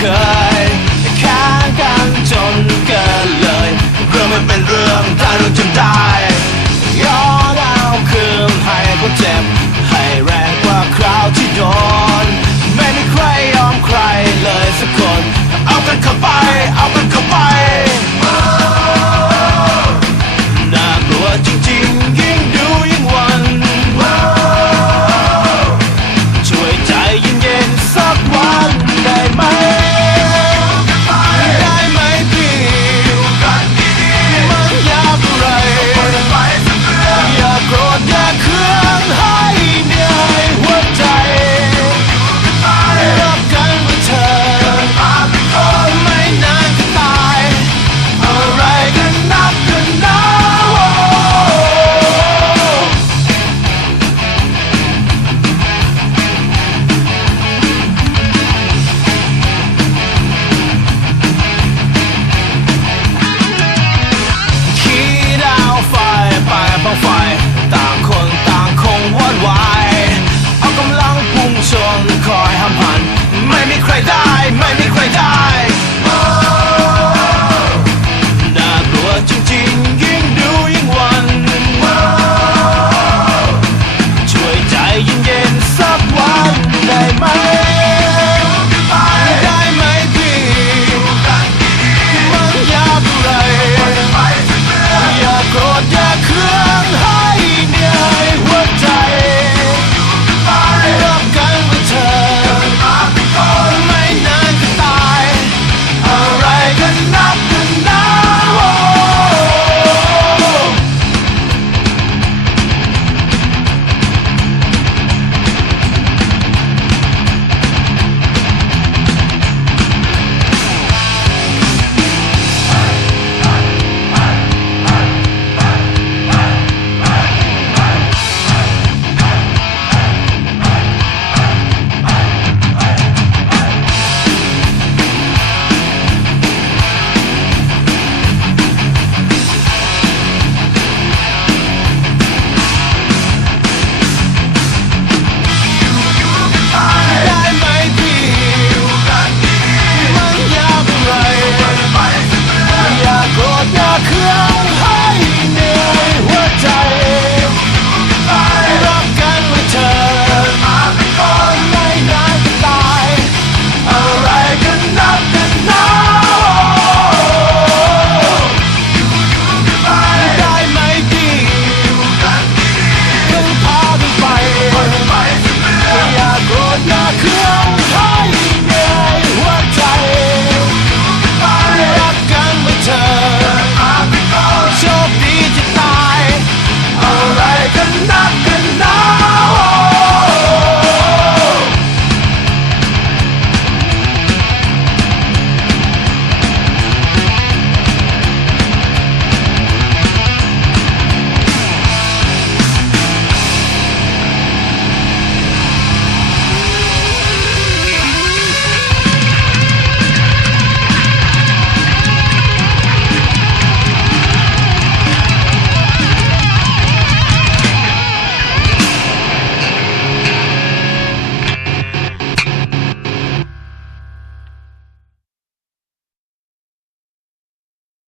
because